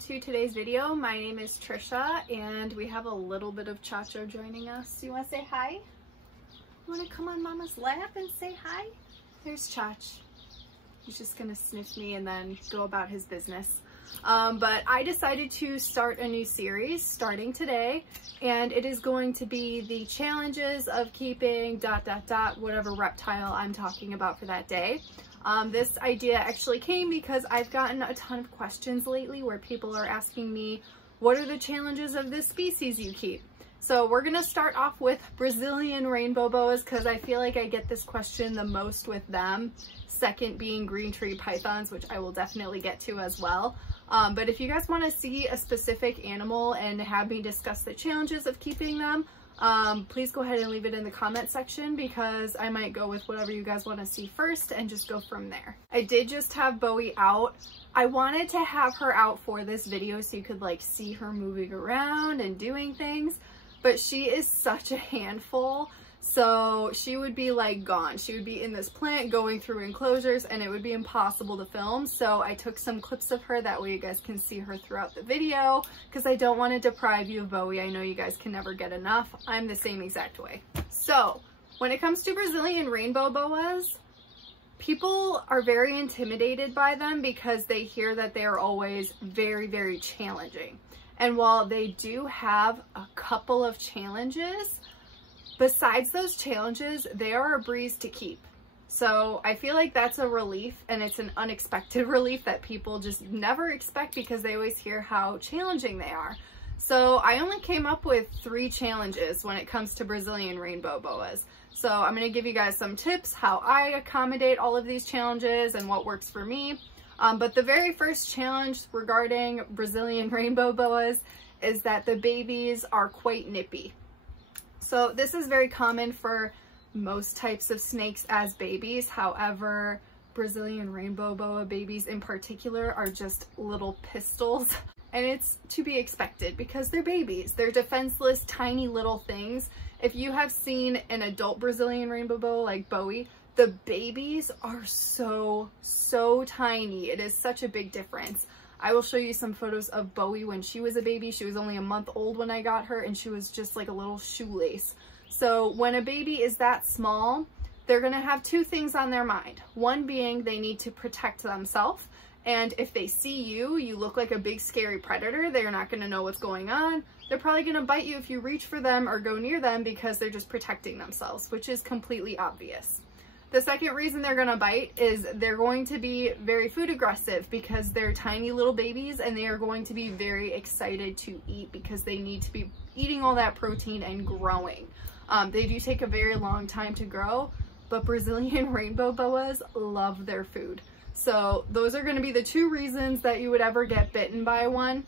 to today's video. My name is Trisha and we have a little bit of Chacho joining us. You want to say hi? You want to come on Mama's lap and say hi? There's Chach. He's just gonna sniff me and then go about his business. But I decided to start a new series starting today, and it is going to be the challenges of keeping ... whatever reptile I'm talking about for that day. This idea actually came because I've gotten a ton of questions lately where people are asking me, what are the challenges of this species you keep? So we're gonna start off with Brazilian rainbow boas because I feel like I get this question the most with them. Second being green tree pythons, which I will definitely get to as well. But if you guys want to see a specific animal and have me discuss the challenges of keeping them, please go ahead and leave it in the comment section because I might go with whatever you guys want to see first and just go from there. I did just have Bowie out. I wanted to have her out for this video so you could like see her moving around and doing things, but she is such a handful. So she would be like gone. She would be in this plant going through enclosures and it would be impossible to film. So I took some clips of her, that way you guys can see her throughout the video because I don't want to deprive you of Bowie. I know you guys can never get enough. I'm the same exact way. So when it comes to Brazilian rainbow boas, people are very intimidated by them because they hear that they are always very, very challenging. And while they do have a couple of challenges, besides those challenges, they are a breeze to keep. So I feel like that's a relief, and it's an unexpected relief that people just never expect because they always hear how challenging they are. So I only came up with 3 challenges when it comes to Brazilian rainbow boas. So I'm going to give you guys some tips how I accommodate all of these challenges and what works for me. But the very first challenge regarding Brazilian rainbow boas is that the babies are quite nippy. So this is very common for most types of snakes as babies. However, Brazilian rainbow boa babies in particular are just little pistols. And it's to be expected because they're babies. They're defenseless, tiny little things. If you have seen an adult Brazilian rainbow boa like Bowie, the babies are so tiny. It is such a big difference. I will show you some photos of Bowie when she was a baby. She was only a month old when I got her and she was just like a little shoelace. So when a baby is that small, they're gonna have 2 things on their mind. One being they need to protect themselves. And if they see you, you look like a big scary predator, they're not gonna know what's going on. They're probably gonna bite you if you reach for them or go near them because they're just protecting themselves, which is completely obvious. The second reason they're gonna bite is they're going to be very food aggressive because they're tiny little babies and they are going to be very excited to eat because they need to be eating all that protein and growing. They do take a very long time to grow, but Brazilian rainbow boas love their food. So those are gonna be the 2 reasons that you would ever get bitten by one.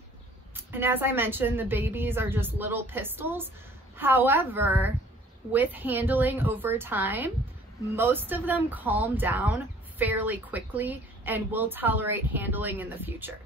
And as I mentioned, the babies are just little pistols. However, with handling over time, most of them calm down fairly quickly and will tolerate handling in the future.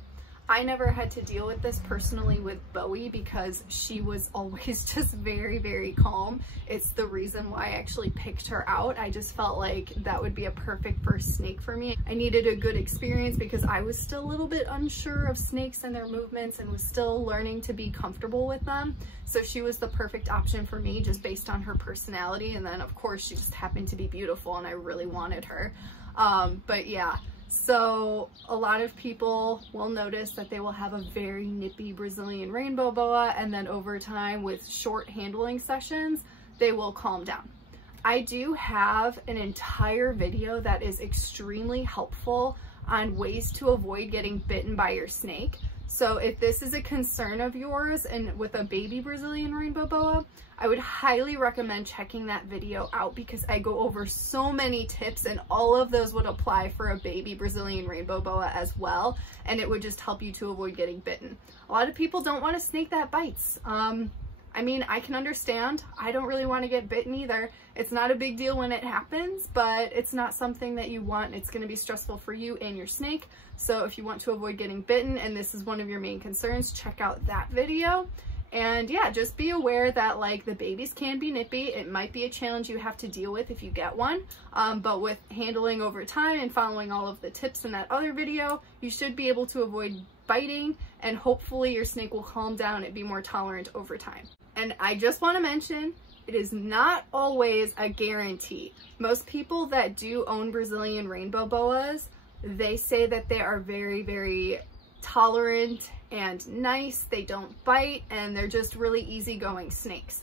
I never had to deal with this personally with Bowie because she was always just very calm. It's the reason why I actually picked her out. I just felt like that would be a perfect first snake for me. I needed a good experience because I was still a little bit unsure of snakes and their movements and was still learning to be comfortable with them. So she was the perfect option for me just based on her personality. And then of course she just happened to be beautiful and I really wanted her. But yeah. So a lot of people will notice that they will have a very nippy Brazilian rainbow boa, and then over time with short handling sessions, they will calm down. I do have an entire video that is extremely helpful on ways to avoid getting bitten by your snake. So if this is a concern of yours and with a baby Brazilian rainbow boa, I would highly recommend checking that video out because I go over so many tips and all of those would apply for a baby Brazilian rainbow boa as well, and it would just help you to avoid getting bitten. A lot of people don't want a snake that bites. I mean, I can understand. I don't really want to get bitten either. It's not a big deal when it happens, but it's not something that you want. It's going to be stressful for you and your snake. So if you want to avoid getting bitten and this is one of your main concerns, check out that video. And yeah, just be aware that like the babies can be nippy. It might be a challenge you have to deal with if you get one, but with handling over time and following all of the tips in that other video, you should be able to avoid biting, and hopefully your snake will calm down and be more tolerant over time. And I just want to mention, it is not always a guarantee. Most people that do own Brazilian rainbow boas, they say that they are very, very tolerant and nice, they don't bite, and they're just really easygoing snakes.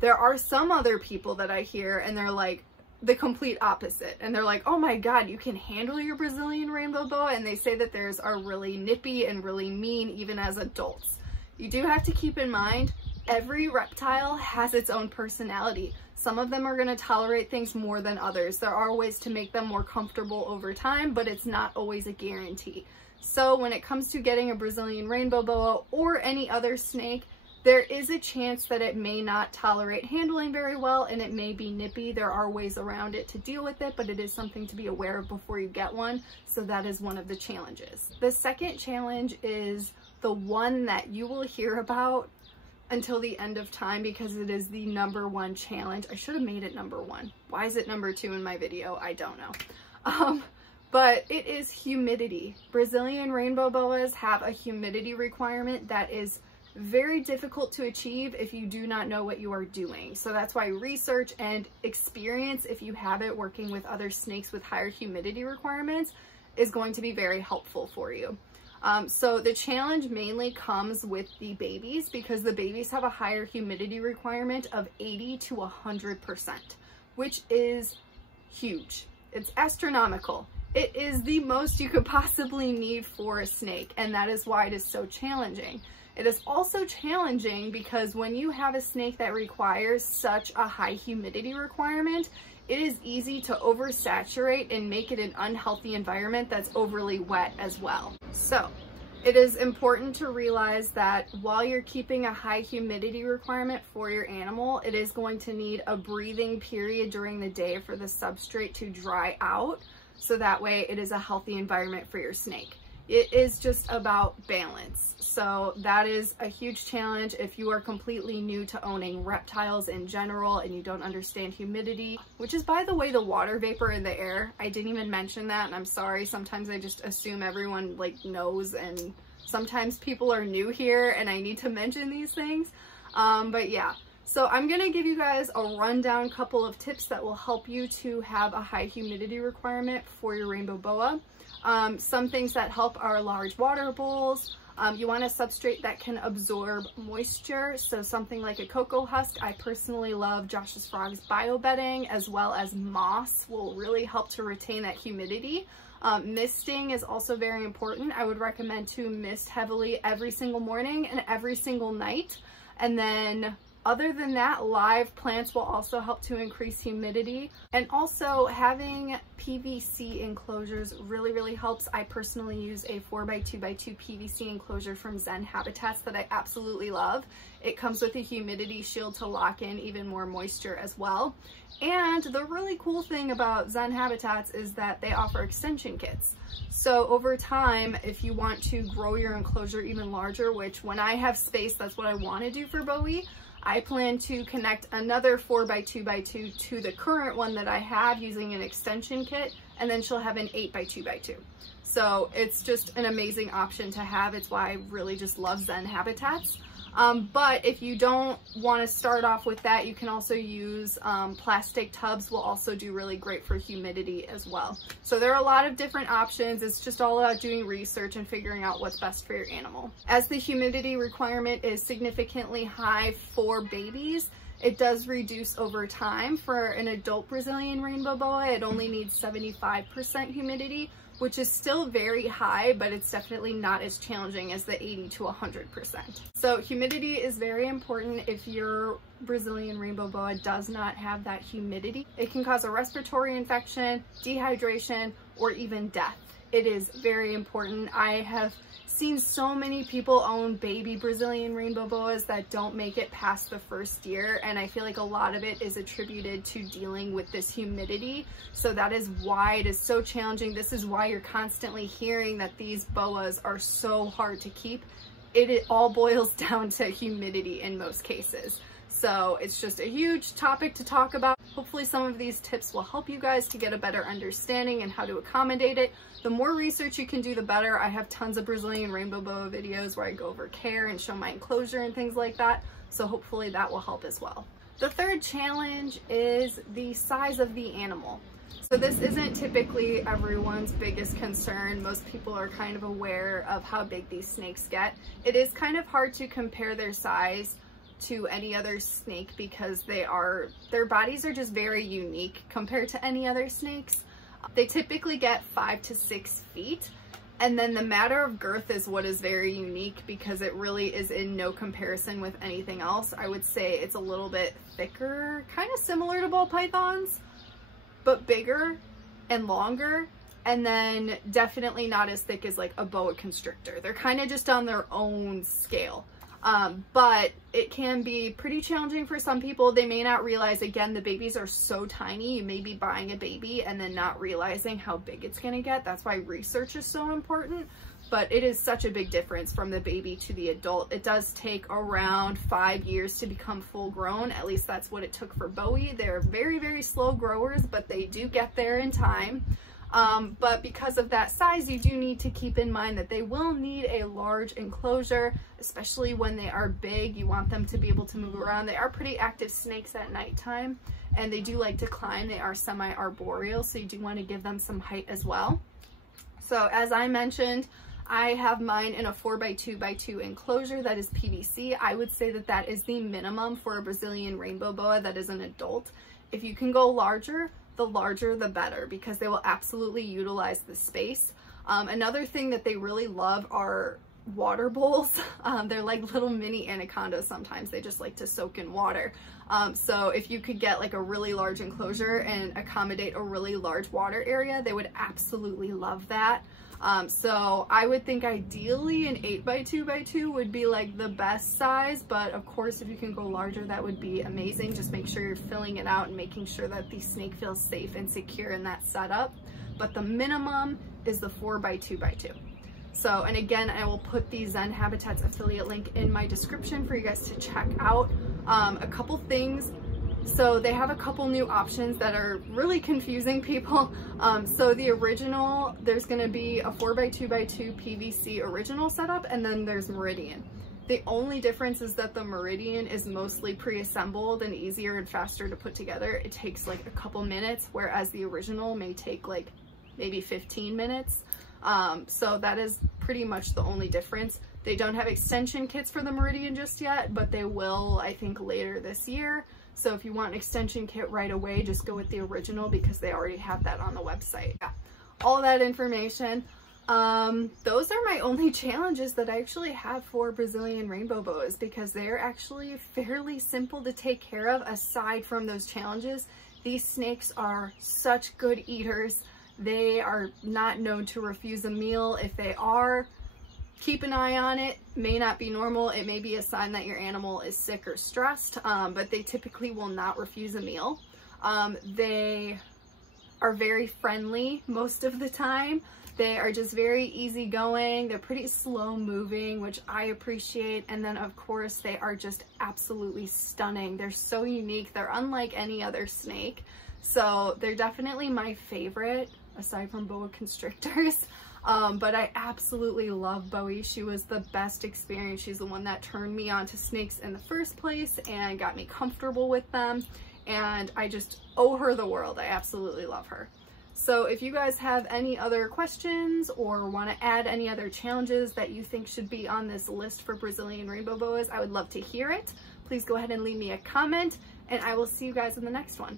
There are some other people that I hear and they're like the complete opposite, and they're like, oh my god, you can handle your Brazilian rainbow boa, and they say that theirs are really nippy and really mean even as adults. You do have to keep in mind, every reptile has its own personality. Some of them are going to tolerate things more than others. There are ways to make them more comfortable over time, but it's not always a guarantee. So when it comes to getting a Brazilian rainbow boa or any other snake, there is a chance that it may not tolerate handling very well and it may be nippy. There are ways around it to deal with it, but it is something to be aware of before you get one. So that is one of the challenges. The second challenge is the one that you will hear about until the end of time because it is the #1 challenge. I should have made it #1. Why is it #2 in my video? I don't know. But it is humidity. Brazilian rainbow boas have a humidity requirement that is very difficult to achieve if you do not know what you are doing. So that's why research and experience, if you have it working with other snakes with higher humidity requirements, is going to be very helpful for you. So the challenge mainly comes with the babies because the babies have a higher humidity requirement of 80 to 100%, which is huge. It's astronomical. It is the most you could possibly need for a snake, and that is why it is so challenging. It is also challenging because when you have a snake that requires such a high humidity requirement, it is easy to oversaturate and make it an unhealthy environment that's overly wet as well. So it is important to realize that while you're keeping a high humidity requirement for your animal, it is going to need a breathing period during the day for the substrate to dry out. So that way it is a healthy environment for your snake. It is just about balance. So that is a huge challenge if you are completely new to owning reptiles in general and you don't understand humidity, which is, by the way, the water vapor in the air. I didn't even mention that, and I'm sorry. Sometimes I just assume everyone like knows, and sometimes people are new here and I need to mention these things. But yeah. So I'm going to give you guys a rundown couple of tips that will help you to have a high humidity requirement for your rainbow boa. Some things that help are large water bowls. You want a substrate that can absorb moisture, so something like a cocoa husk. I personally love Josh's Frogs biobedding, as well as moss will really help to retain that humidity. Misting is also very important. I would recommend to mist heavily every single morning and every single night. And then other than that, live plants will also help to increase humidity. And also having PVC enclosures really helps. I personally use a 4x2x2 PVC enclosure from Zen Habitats that I absolutely love. It comes with a humidity shield to lock in even more moisture as well. And the really cool thing about Zen Habitats is that they offer extension kits. So over time, if you want to grow your enclosure even larger, which when I have space, that's what I want to do for Bowie, I plan to connect another 4x2x2 to the current one that I have using an extension kit, and then she'll have an 8x2x2. So it's just an amazing option to have. It's why I really just love Zen Habitats. But if you don't want to start off with that, you can also use plastic tubs will also do really great for humidity as well. So there are a lot of different options. It's just all about doing research and figuring out what's best for your animal. As the humidity requirement is significantly high for babies, it does reduce over time. For an adult Brazilian rainbow boa, it only needs 75% humidity, which is still very high, but it's definitely not as challenging as the 80 to 100%. So humidity is very important. If your Brazilian rainbow boa does not have that humidity, it can cause a respiratory infection, dehydration, or even death. It is very important. I have seen so many people own baby Brazilian rainbow boas that don't make it past the first year, and I feel like a lot of it is attributed to dealing with this humidity. So that is why it is so challenging. This is why you're constantly hearing that these boas are so hard to keep. it all boils down to humidity in most cases. So it's just a huge topic to talk about. Hopefully some of these tips will help you guys to get a better understanding and how to accommodate it. The more research you can do, the better. I have tons of Brazilian rainbow boa videos where I go over care and show my enclosure and things like that. So hopefully that will help as well. The third challenge is the size of the animal. So this isn't typically everyone's biggest concern. Most people are kind of aware of how big these snakes get. It is kind of hard to compare their size to any other snake because their bodies are just very unique compared to any other snakes. They typically get 5 to 6 feet. And then the matter of girth is what is very unique because it really is in no comparison with anything else. I would say it's a little bit thicker, kind of similar to ball pythons, but bigger and longer, and then definitely not as thick as like a boa constrictor. They're kind of just on their own scale. But it can be pretty challenging for some people. They may not realize, again, the babies are so tiny. You may be buying a baby and then not realizing how big it's going to get. That's why research is so important. But it is such a big difference from the baby to the adult. It does take around 5 years to become full grown. At least that's what it took for Bowie. They're very, very slow growers, but they do get there in time. But because of that size, you do need to keep in mind that they will need a large enclosure, especially when they are big. You want them to be able to move around. They are pretty active snakes at nighttime, and they do like to climb. They are semi-arboreal, so you do want to give them some height as well. So as I mentioned, I have mine in a 4x2x2 enclosure that is PVC. I would say that that is the minimum for a Brazilian rainbow boa that is an adult. If you can go larger, the larger the better, because they will absolutely utilize the space. Another thing that they really love are water bowls. They're like little mini anacondas sometimes. They just like to soak in water. So if you could get like a really large enclosure and accommodate a really large water area, they would absolutely love that. So I would think ideally an 8x2x2 would be like the best size, but of course if you can go larger, that would be amazing. Just make sure you're filling it out and making sure that the snake feels safe and secure in that setup. But the minimum is the 4x2x2. So, and again, I will put the Zen Habitats affiliate link in my description for you guys to check out. A couple things. So they have a couple new options that are really confusing people. So the original, there's going to be a 4x2x2 PVC original setup, and then there's Meridian. The only difference is that the Meridian is mostly pre-assembled and easier and faster to put together. It takes like a couple minutes, whereas the original may take like maybe 15 minutes. So that is pretty much the only difference. They don't have extension kits for the Meridian just yet, but they will, I think, later this year. So if you want an extension kit right away, just go with the original because they already have that on the website. Yeah. All that information. Those are my only challenges that I actually have for Brazilian rainbow boas, because they're actually fairly simple to take care of. Aside from those challenges, these snakes are such good eaters. They are not known to refuse a meal. If they are, keep an eye on it. May not be normal. It may be a sign that your animal is sick or stressed, but they typically will not refuse a meal. They are very friendly most of the time. They are just very easygoing. They're pretty slow moving, which I appreciate. And then of course they are just absolutely stunning. They're so unique. They're unlike any other snake. So they're definitely my favorite aside from boa constrictors. But I absolutely love Bowie. She was the best experience. She's the one that turned me on to snakes in the first place and got me comfortable with them. And I just owe her the world. I absolutely love her. So if you guys have any other questions or want to add any other challenges that you think should be on this list for Brazilian rainbow boas, I would love to hear it. Please go ahead and leave me a comment, and I will see you guys in the next one.